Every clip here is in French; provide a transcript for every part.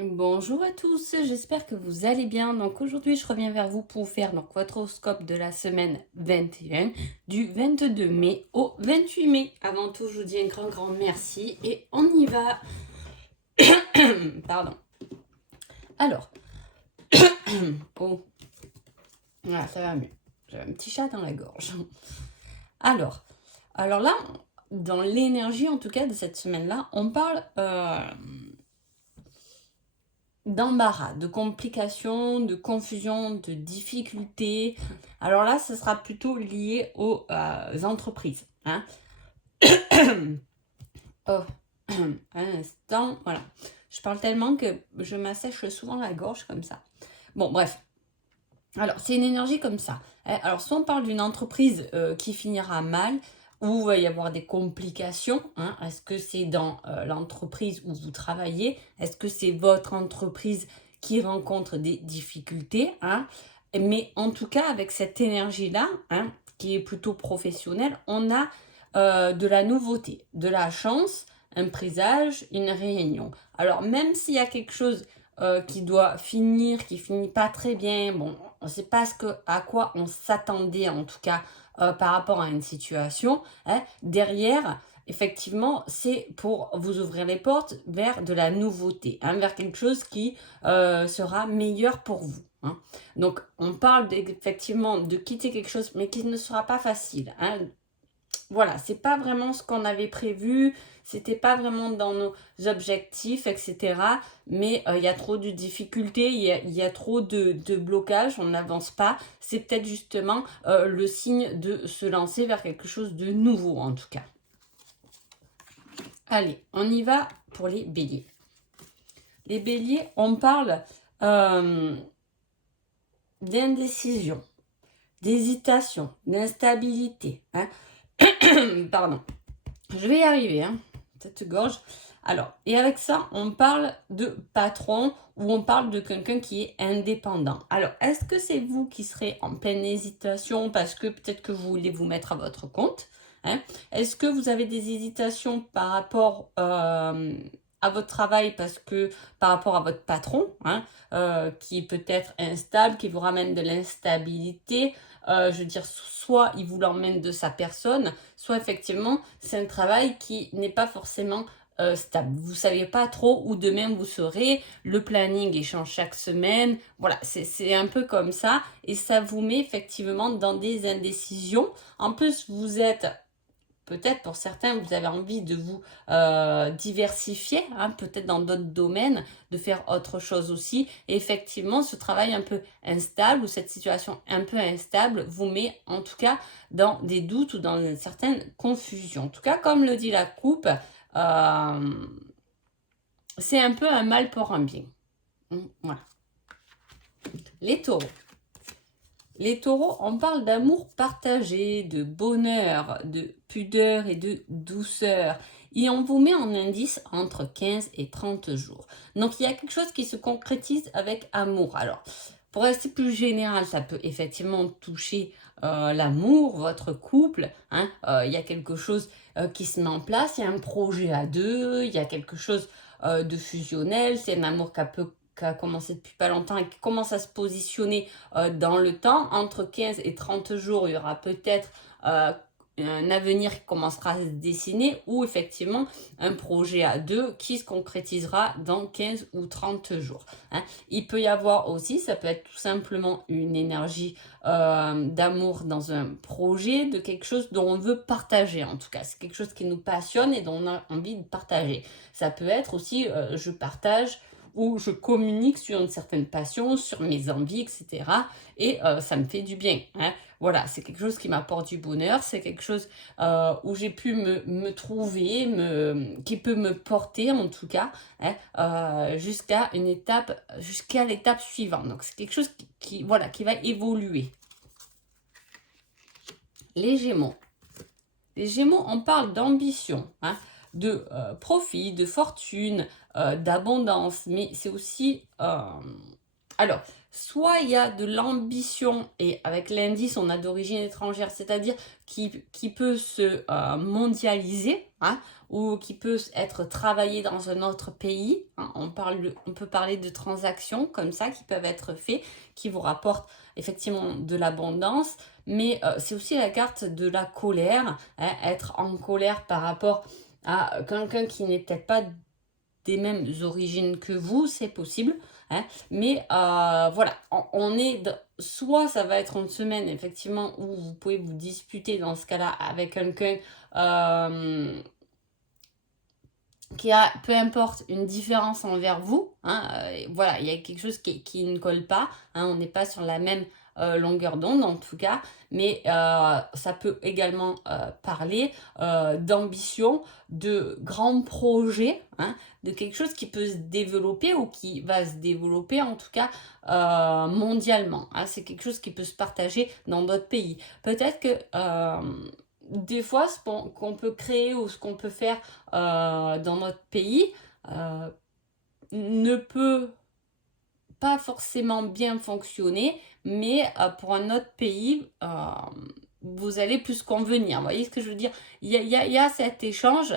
Bonjour à tous, j'espère que vous allez bien. Donc aujourd'hui, je reviens vers vous pour faire votre horoscope de la semaine 21 du 22 mai au 28 mai. Avant tout, je vous dis un grand merci et on y va. Pardon. Alors, oh, voilà, ça va mieux. J'ai un petit chat dans la gorge. Alors, alors là, dans l'énergie en tout cas de cette semaine-là, on parle d'embarras, de complications, de confusion, de difficultés. Alors là, ce sera plutôt lié aux entreprises. Hein. Oh, un instant, voilà. Je parle tellement que je m'assèche souvent la gorge comme ça. Bon, bref. Alors, c'est une énergie comme ça. Hein. Alors, soit on parle d'une entreprise qui finira mal, où il va y avoir des complications. Hein. Est-ce que c'est dans l'entreprise où vous travaillez? Est-ce que c'est votre entreprise qui rencontre des difficultés? Hein. Mais en tout cas, avec cette énergie-là, hein, qui est plutôt professionnelle, on a de la nouveauté, de la chance, un présage, une réunion. Alors, même s'il y a quelque chose qui doit finir, qui finit pas très bien, bon, on ne sait pas à quoi on s'attendait en tout cas par rapport à une situation. Hein. Derrière, effectivement, c'est pour vous ouvrir les portes vers de la nouveauté, hein, vers quelque chose qui sera meilleur pour vous. Hein. Donc, on parle effectivement de quitter quelque chose, mais qui ne sera pas facile. Hein. Voilà, c'est pas vraiment ce qu'on avait prévu, c'était pas vraiment dans nos objectifs, etc. Mais il y a trop de difficultés, il y a trop de blocages, on n'avance pas. C'est peut-être justement le signe de se lancer vers quelque chose de nouveau en tout cas. Allez, on y va pour les béliers. Les béliers, on parle d'indécision, d'hésitation, d'instabilité. Hein. Pardon. Je vais y arriver, hein, cette gorge. Alors, et avec ça, on parle de patron ou on parle de quelqu'un qui est indépendant. Alors, est-ce que c'est vous qui serez en pleine hésitation parce que peut-être que vous voulez vous mettre à votre compte, hein? Est-ce que vous avez des hésitations par rapport à votre travail parce que par rapport à votre patron, hein, qui est peut-être instable, qui vous ramène de l'instabilité, je veux dire, soit il vous l'emmène de sa personne, soit effectivement, c'est un travail qui n'est pas forcément stable. Vous ne savez pas trop où demain vous serez, le planning échange chaque semaine, voilà, c'est un peu comme ça, et ça vous met effectivement dans des indécisions. En plus, vous êtes peut-être pour certains, vous avez envie de vous diversifier, hein, peut-être dans d'autres domaines, de faire autre chose aussi. Et effectivement, ce travail un peu instable ou cette situation un peu instable vous met en tout cas dans des doutes ou dans une certaine confusion. En tout cas, comme le dit la coupe, c'est un peu un mal pour un bien. Voilà. Les taureaux. Les taureaux, on parle d'amour partagé, de bonheur, de pudeur et de douceur. Et on vous met en indice entre 15 et 30 jours. Donc il y a quelque chose qui se concrétise avec amour. Alors, pour rester plus général, ça peut effectivement toucher l'amour, votre couple. Hein. Il y a quelque chose qui se met en place, il y a un projet à deux, il y a quelque chose de fusionnel, c'est un amour qui a commencé depuis pas longtemps et qui commence à se positionner dans le temps. Entre 15 et 30 jours, il y aura peut-être un avenir qui commencera à se dessiner ou effectivement un projet à deux qui se concrétisera dans 15 ou 30 jours. Hein. Il peut y avoir aussi, ça peut être tout simplement une énergie d'amour dans un projet, de quelque chose dont on veut partager en tout cas. C'est quelque chose qui nous passionne et dont on a envie de partager. Ça peut être aussi je partage où je communique sur une certaine passion, sur mes envies, etc. Et ça me fait du bien. Hein. Voilà, c'est quelque chose qui m'apporte du bonheur, c'est quelque chose où j'ai pu me trouver, qui peut me porter en tout cas, hein, jusqu'à l'étape suivante. Donc c'est quelque chose voilà, qui va évoluer. Les Gémeaux. Les Gémeaux, on parle d'ambition, hein, de profit, de fortune, d'abondance, mais c'est aussi Alors, soit il y a de l'ambition, et avec l'indice, on a d'origine étrangère, c'est-à-dire qui peut se mondialiser, hein, ou qui peut être travaillé dans un autre pays. Hein. On peut parler de transactions comme ça qui peuvent être faites, qui vous rapportent effectivement de l'abondance, mais c'est aussi la carte de la colère, hein, être en colère par rapport à quelqu'un qui n'est peut-être pas des mêmes origines que vous, c'est possible, hein, mais voilà, on est soit ça va être une semaine effectivement où vous pouvez vous disputer dans ce cas-là avec quelqu'un qui a, peu importe, une différence envers vous, hein, voilà, il y a quelque chose qui ne colle pas, hein, on n'est pas sur la même longueur d'onde en tout cas, mais ça peut également parler d'ambition, de grands projets, hein, de quelque chose qui peut se développer ou qui va se développer en tout cas mondialement. Hein, c'est quelque chose qui peut se partager dans d'autres pays. Peut-être que des fois, ce qu'on peut créer ou ce qu'on peut faire dans notre pays ne peut pas forcément bien fonctionner, mais pour un autre pays, vous allez plus convenir. Vous voyez ce que je veux dire? Il y a cet échange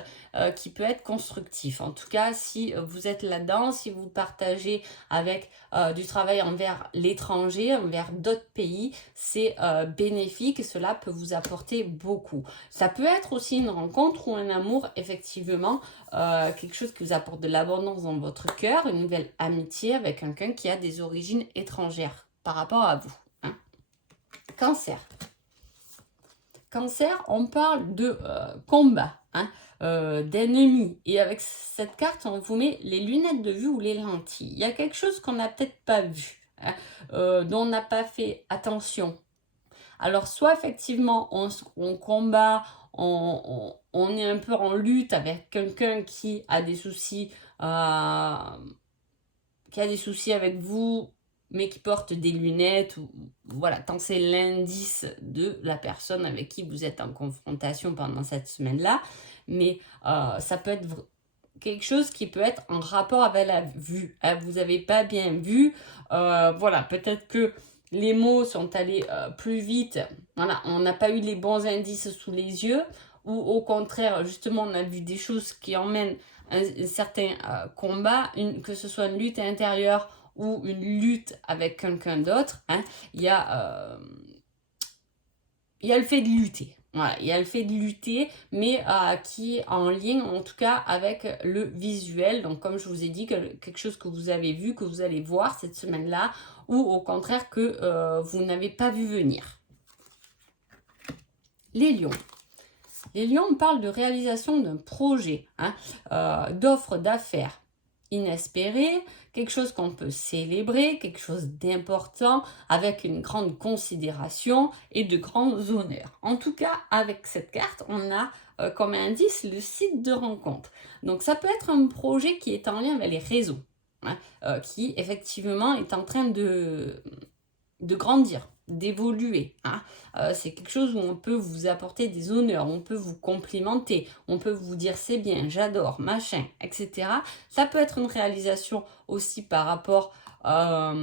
qui peut être constructif. En tout cas, si vous êtes là-dedans, si vous partagez avec du travail envers l'étranger, envers d'autres pays, c'est bénéfique et cela peut vous apporter beaucoup. Ça peut être aussi une rencontre ou un amour, effectivement, quelque chose qui vous apporte de l'abondance dans votre cœur, une nouvelle amitié avec quelqu'un qui a des origines étrangères par rapport à vous. Hein. Cancer. Cancer, on parle de combat, hein, d'ennemis. Et avec cette carte, on vous met les lunettes de vue ou les lentilles. Il y a quelque chose qu'on n'a peut-être pas vu, hein, dont on n'a pas fait attention. Alors, soit effectivement, on combat, on est un peu en lutte avec quelqu'un qui a des soucis, avec vous, mais qui porte des lunettes, ou voilà, tant c'est l'indice de la personne avec qui vous êtes en confrontation pendant cette semaine-là, mais ça peut être quelque chose qui peut être en rapport avec la vue. Hein, vous n'avez pas bien vu, voilà, peut-être que les mots sont allés plus vite, voilà, on n'a pas eu les bons indices sous les yeux, ou au contraire, justement, on a vu des choses qui emmènent un certain combat, que ce soit une lutte intérieure ou une lutte avec quelqu'un d'autre, hein, il y a le fait de lutter. Voilà, il y a le fait de lutter, mais qui est en lien, en tout cas, avec le visuel. Donc, comme je vous ai dit, quelque chose que vous avez vu, que vous allez voir cette semaine-là, ou au contraire que vous n'avez pas vu venir. Les lions. Les lions, on parle de réalisation d'un projet, hein, d'offre d'affaires inespérée, quelque chose qu'on peut célébrer, quelque chose d'important, avec une grande considération et de grands honneurs. En tout cas, avec cette carte, on a comme indice le site de rencontre. Donc, ça peut être un projet qui est en lien avec les réseaux, hein, qui effectivement est en train de grandir, d'évoluer. Hein. C'est quelque chose où on peut vous apporter des honneurs, on peut vous complimenter, on peut vous dire c'est bien, j'adore, machin, etc. Ça peut être une réalisation aussi par rapport à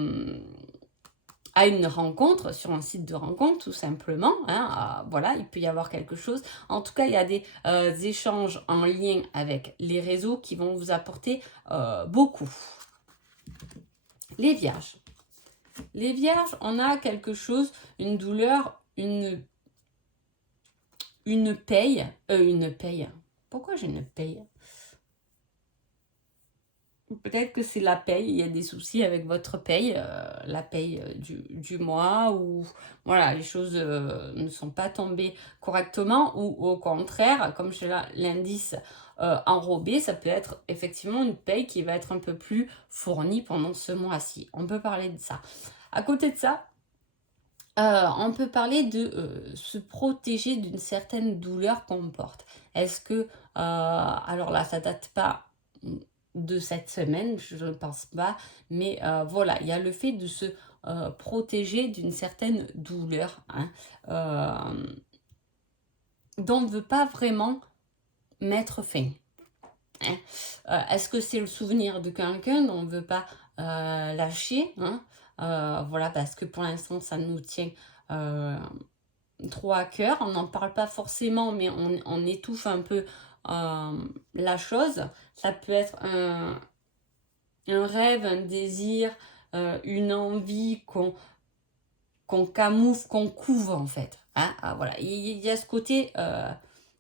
une rencontre, sur un site de rencontre tout simplement. Hein. Voilà, il peut y avoir quelque chose. En tout cas, il y a des échanges en lien avec les réseaux qui vont vous apporter beaucoup. Les vierges. Les vierges, on a quelque chose, une douleur, une paye. Une paye. Pourquoi j'ai une paye? Peut-être que c'est la paye, il y a des soucis avec votre paye, la paye du mois, ou voilà, les choses ne sont pas tombées correctement, ou au contraire, comme j'ai l'indice enrobé, ça peut être effectivement une paye qui va être un peu plus fournie pendant ce mois-ci. On peut parler de ça. À côté de ça, on peut parler de se protéger d'une certaine douleur qu'on porte. Est-ce que, alors là, ça date pas de cette semaine, je ne pense pas, mais voilà, il y a le fait de se protéger d'une certaine douleur, hein, dont on ne veut pas vraiment mettre fin. Hein. Est-ce que c'est le souvenir de quelqu'un dont on ne veut pas lâcher, hein, Voilà, parce que pour l'instant, ça nous tient trop à cœur. On n'en parle pas forcément, mais on étouffe un peu la chose. Ça peut être un rêve, un désir, une envie qu'on camoufle, qu'on couve en fait. Hein. Ah, voilà, il y a ce côté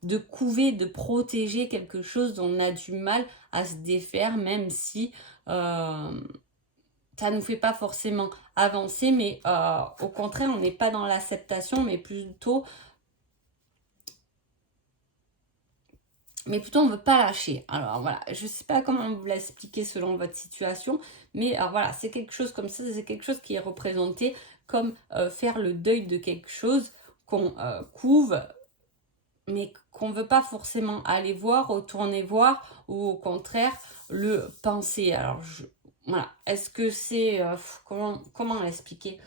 de couver, de protéger quelque chose dont on a du mal à se défaire, même si ça ne nous fait pas forcément avancer, mais au contraire, on n'est pas dans l'acceptation, mais plutôt on ne veut pas lâcher. Alors voilà, je ne sais pas comment vous l'expliquer selon votre situation, mais voilà, c'est quelque chose comme ça, c'est quelque chose qui est représenté comme faire le deuil de quelque chose qu'on couve, mais qu'on ne veut pas forcément aller voir, retourner voir, ou au contraire, le penser. Alors, voilà, est-ce que c'est... comment l'expliquer?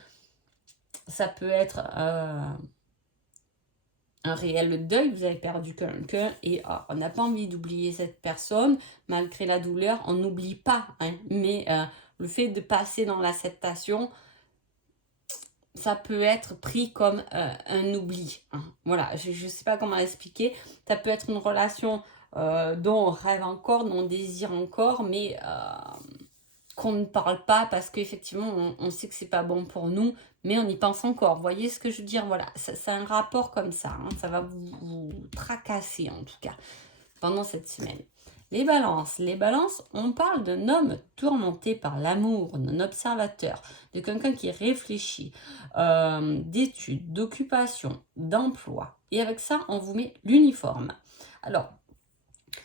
Ça peut être un réel deuil, vous avez perdu quelqu'un et on n'a pas envie d'oublier cette personne, malgré la douleur, on n'oublie pas, hein, mais le fait de passer dans l'acceptation, ça peut être pris comme un oubli. Hein. Voilà, je ne sais pas comment expliquer, ça peut être une relation dont on rêve encore, dont on désire encore, mais qu'on ne parle pas parce qu'effectivement on sait que c'est pas bon pour nous, mais on y pense encore. Vous voyez ce que je veux dire? Voilà, c'est un rapport comme ça. Hein, ça va vous tracasser en tout cas pendant cette semaine. Les balances, on parle d'un homme tourmenté par l'amour, d'un observateur, de quelqu'un qui réfléchit, d'études, d'occupation, d'emploi. Et avec ça, on vous met l'uniforme. Alors,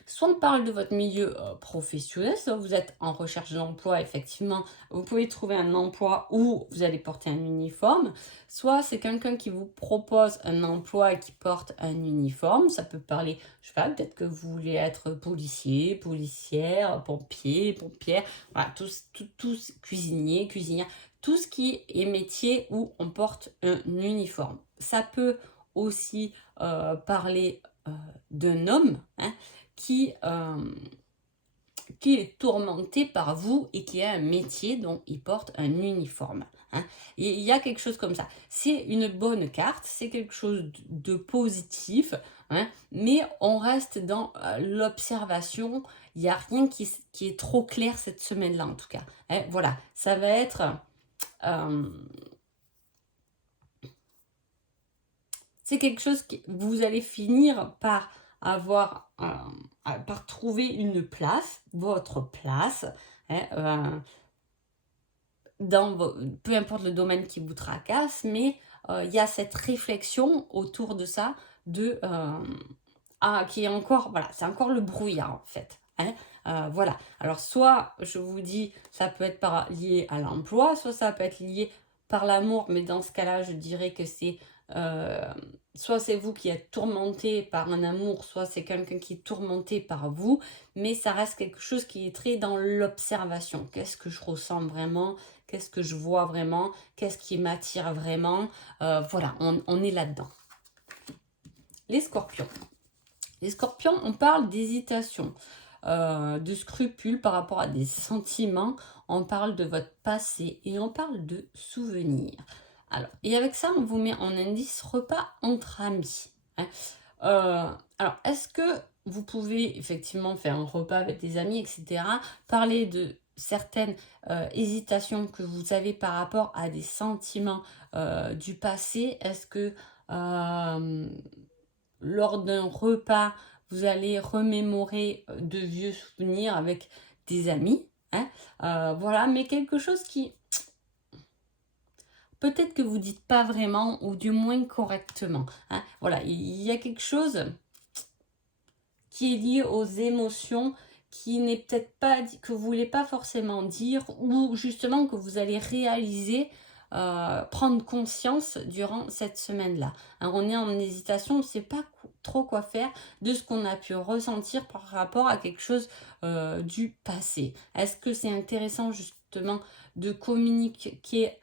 soit on parle de votre milieu professionnel, soit vous êtes en recherche d'emploi, effectivement, vous pouvez trouver un emploi où vous allez porter un uniforme, soit c'est quelqu'un qui vous propose un emploi et qui porte un uniforme, ça peut parler, je sais pas, peut-être que vous voulez être policier, policière, pompier, pompière, voilà, tous cuisinier, cuisinière, tout ce qui est métier où on porte un uniforme. Ça peut aussi parler d'un homme, hein, qui est tourmenté par vous et qui a un métier dont il porte un uniforme. Hein. Et il y a quelque chose comme ça. C'est une bonne carte, c'est quelque chose de positif, hein, mais on reste dans l'observation. Il n'y a rien qui est trop clair cette semaine-là, en tout cas. Hein. Voilà, ça va être... c'est quelque chose que vous allez finir par avoir, par trouver une place, votre place, hein, peu importe le domaine qui vous tracasse, mais il y a cette réflexion autour de ça, qui est encore, voilà, c'est encore le brouillard en fait. Hein, voilà. Alors soit, je vous dis, ça peut être lié à l'emploi, soit ça peut être lié par l'amour, mais dans ce cas-là, je dirais que c'est soit c'est vous qui êtes tourmenté par un amour, soit c'est quelqu'un qui est tourmenté par vous, mais ça reste quelque chose qui est très dans l'observation. Qu'est-ce que je ressens vraiment? Qu'est-ce que je vois vraiment? Qu'est-ce qui m'attire vraiment? Voilà, on est là-dedans. Les scorpions. Les scorpions, on parle d'hésitation, de scrupules par rapport à des sentiments, on parle de votre passé et on parle de souvenirs. Alors, et avec ça, on vous met en indice repas entre amis. Hein. Alors, est-ce que vous pouvez effectivement faire un repas avec des amis, etc., parler de certaines hésitations que vous avez par rapport à des sentiments du passé? Est-ce que lors d'un repas, vous allez remémorer de vieux souvenirs avec des amis? Hein, voilà, mais quelque chose qui... peut-être que vous dites pas vraiment, ou du moins correctement. Hein. Voilà, il y a quelque chose qui est lié aux émotions, qui n'est peut-être pas, que vous voulez pas forcément dire, ou justement que vous allez réaliser, prendre conscience durant cette semaine-là. Alors on est en hésitation, on ne sait pas trop quoi faire de ce qu'on a pu ressentir par rapport à quelque chose du passé. Est-ce que c'est intéressant justement de communiquer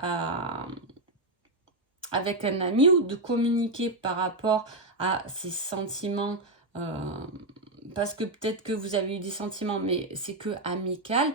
avec un ami ou de communiquer par rapport à ses sentiments, parce que peut-être que vous avez eu des sentiments, mais c'est que amical.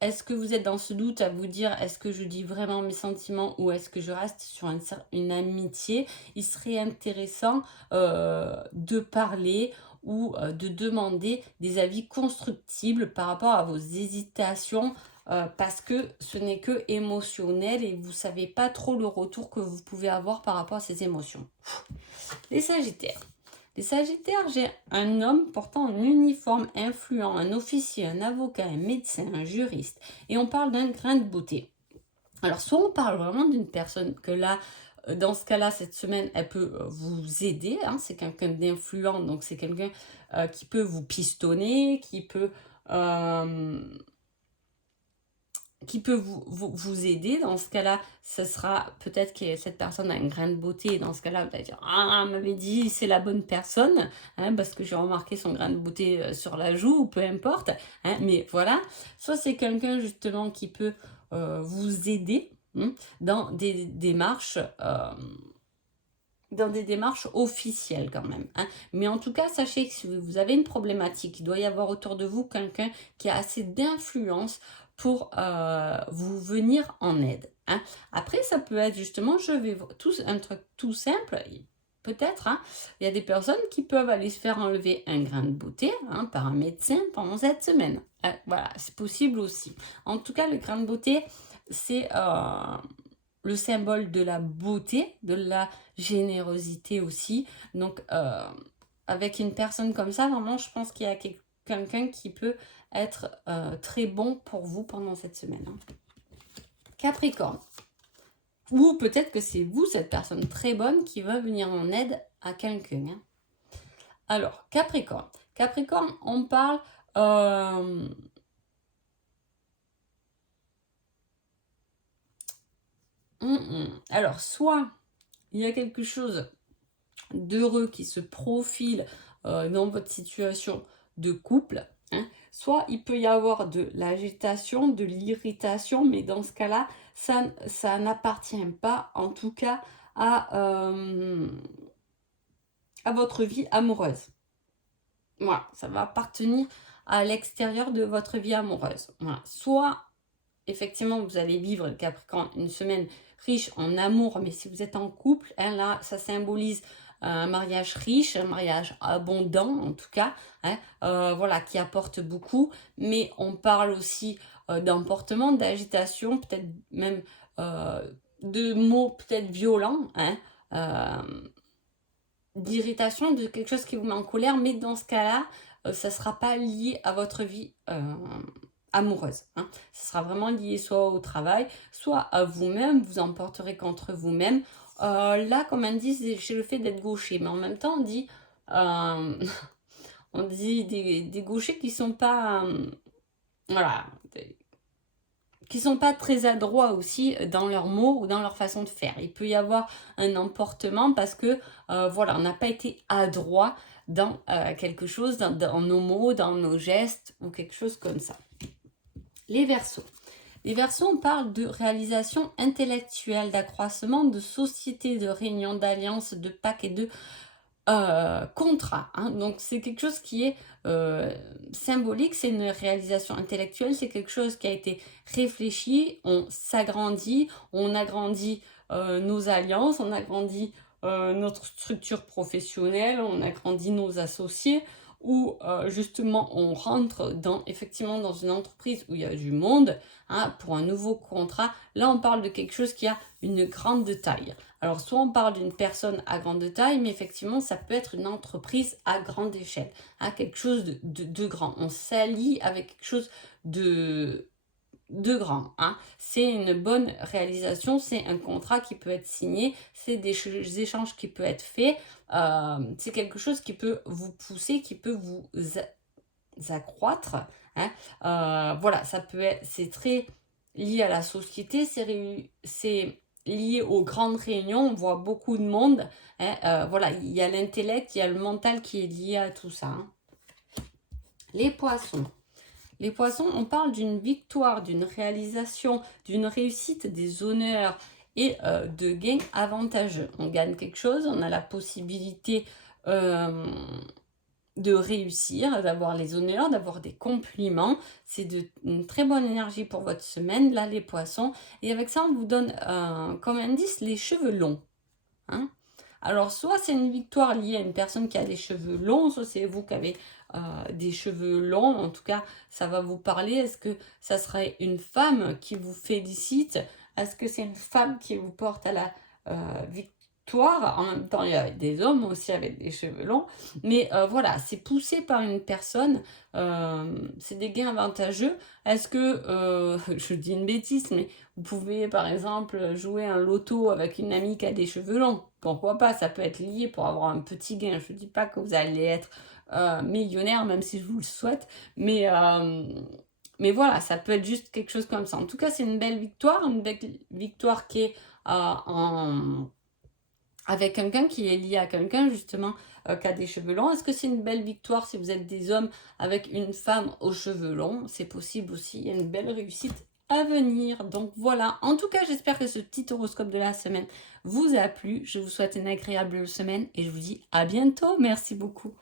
est-ce que vous êtes dans ce doute à vous dire, est-ce que je dis vraiment mes sentiments ou est-ce que je reste sur une amitié? Il serait intéressant de parler ou de demander des avis constructibles par rapport à vos hésitations parce que ce n'est que émotionnel et vous ne savez pas trop le retour que vous pouvez avoir par rapport à ces émotions. Les Sagittaires. Les Sagittaires, j'ai un homme portant un uniforme influent, un officier, un avocat, un médecin, un juriste. Et on parle d'un grain de beauté. Alors, soit on parle vraiment d'une personne que là, dans ce cas-là, cette semaine, elle peut vous aider. Hein, c'est quelqu'un d'influent, donc c'est quelqu'un qui peut vous pistonner, qui peut vous aider. Dans ce cas-là, ce sera peut-être que cette personne a un grain de beauté. Et dans ce cas-là, vous allez dire, ah, elle m'avait dit, c'est la bonne personne, hein, parce que j'ai remarqué son grain de beauté sur la joue, ou peu importe. Hein, mais voilà, soit c'est quelqu'un justement qui peut vous aider dans des démarches... dans des démarches officielles quand même. Hein. Mais en tout cas, sachez que si vous avez une problématique, il doit y avoir autour de vous quelqu'un qui a assez d'influence pour vous venir en aide. Hein. Après, ça peut être justement, un truc tout simple, peut-être, hein, il y a des personnes qui peuvent aller se faire enlever un grain de beauté par un médecin pendant cette semaine. Voilà, c'est possible aussi. En tout cas, le grain de beauté, c'est le symbole de la beauté, de la générosité aussi. Donc, avec une personne comme ça, vraiment, je pense qu'il y a quelqu'un qui peut être très bon pour vous pendant cette semaine. Hein. Capricorne. Ou peut-être que c'est vous, cette personne très bonne, qui va venir en aide à quelqu'un. Hein. Alors, Capricorne. Capricorne, on parle... Alors, soit il y a quelque chose d'heureux qui se profile dans votre situation de couple, hein, soit il peut y avoir de l'agitation, de l'irritation, mais dans ce cas-là, ça n'appartient pas, en tout cas, à votre vie amoureuse. Voilà, ça va appartenir à l'extérieur de votre vie amoureuse. Voilà. Soit, effectivement, vous allez vivre, le Capricorne, une semaine riche en amour, mais si vous êtes en couple, hein, là, ça symbolise un mariage riche, un mariage abondant en tout cas, hein, voilà, qui apporte beaucoup, mais on parle aussi d'emportement, d'agitation, peut-être même de mots peut-être violents, hein, d'irritation, de quelque chose qui vous met en colère, mais dans ce cas-là, ça ne sera pas lié à votre vie amoureuse. Hein. Ce sera vraiment lié soit au travail, soit à vous-même, vous emporterez contre vous-même. Là, comme indice, j'ai le fait d'être gaucher, mais en même temps, on dit, on dit des gauchers qui sont pas, voilà, qui sont pas très adroits aussi dans leurs mots ou dans leur façon de faire. Il peut y avoir un emportement parce que, voilà, on n'a pas été adroit dans quelque chose, dans nos mots, dans nos gestes ou quelque chose comme ça. Les Verseaux. Les Verseaux, on parle de réalisation intellectuelle, d'accroissement, de société, de réunion, d'alliance, de pacte et de contrat. Hein. Donc, c'est quelque chose qui est symbolique, c'est une réalisation intellectuelle, c'est quelque chose qui a été réfléchi, on s'agrandit, on agrandit nos alliances, on agrandit notre structure professionnelle, on agrandit nos associés, où justement on rentre effectivement dans une entreprise où il y a du monde hein, pour un nouveau contrat. Là, on parle de quelque chose qui a une grande taille. Alors, soit on parle d'une personne à grande taille, mais effectivement, ça peut être une entreprise à grande échelle, hein, quelque chose de grand. On s'allie avec quelque chose de grand. Hein. C'est une bonne réalisation, c'est un contrat qui peut être signé, c'est des échanges qui peuvent être faits, c'est quelque chose qui peut vous pousser, qui peut vous accroître. Hein. Voilà, ça peut être, c'est très lié à la société, c'est lié aux grandes réunions, on voit beaucoup de monde. Hein. Voilà, il y a l'intellect, il y a le mental qui est lié à tout ça. Hein. Les poissons. Les poissons, on parle d'une victoire, d'une réalisation, d'une réussite, des honneurs et de gains avantageux. On gagne quelque chose, on a la possibilité de réussir, d'avoir les honneurs, d'avoir des compliments. C'est une très bonne énergie pour votre semaine, là, les poissons. Et avec ça, on vous donne comme indice les cheveux longs. Hein. Alors, soit c'est une victoire liée à une personne qui a des cheveux longs, soit c'est vous qui avez des cheveux longs. En tout cas, ça va vous parler. Est-ce que ça serait une femme qui vous félicite? Est-ce que c'est une femme qui vous porte à la victoire? En même temps, il y a des hommes aussi avec des cheveux longs. Mais voilà, c'est poussé par une personne. C'est des gains avantageux. Est-ce que, je dis une bêtise, mais vous pouvez par exemple jouer un loto avec une amie qui a des cheveux longs. Pourquoi pas? Ça peut être lié pour avoir un petit gain. Je ne dis pas que vous allez être millionnaire, même si je vous le souhaite. Mais voilà, ça peut être juste quelque chose comme ça. En tout cas, c'est une belle victoire qui est avec quelqu'un qui est lié à quelqu'un justement qui a des cheveux longs. Est-ce que c'est une belle victoire si vous êtes des hommes avec une femme aux cheveux longs? C'est possible aussi, il y a une belle réussite à venir. Donc voilà, en tout cas j'espère que ce petit horoscope de la semaine vous a plu. Je vous souhaite une agréable semaine et je vous dis à bientôt. Merci beaucoup.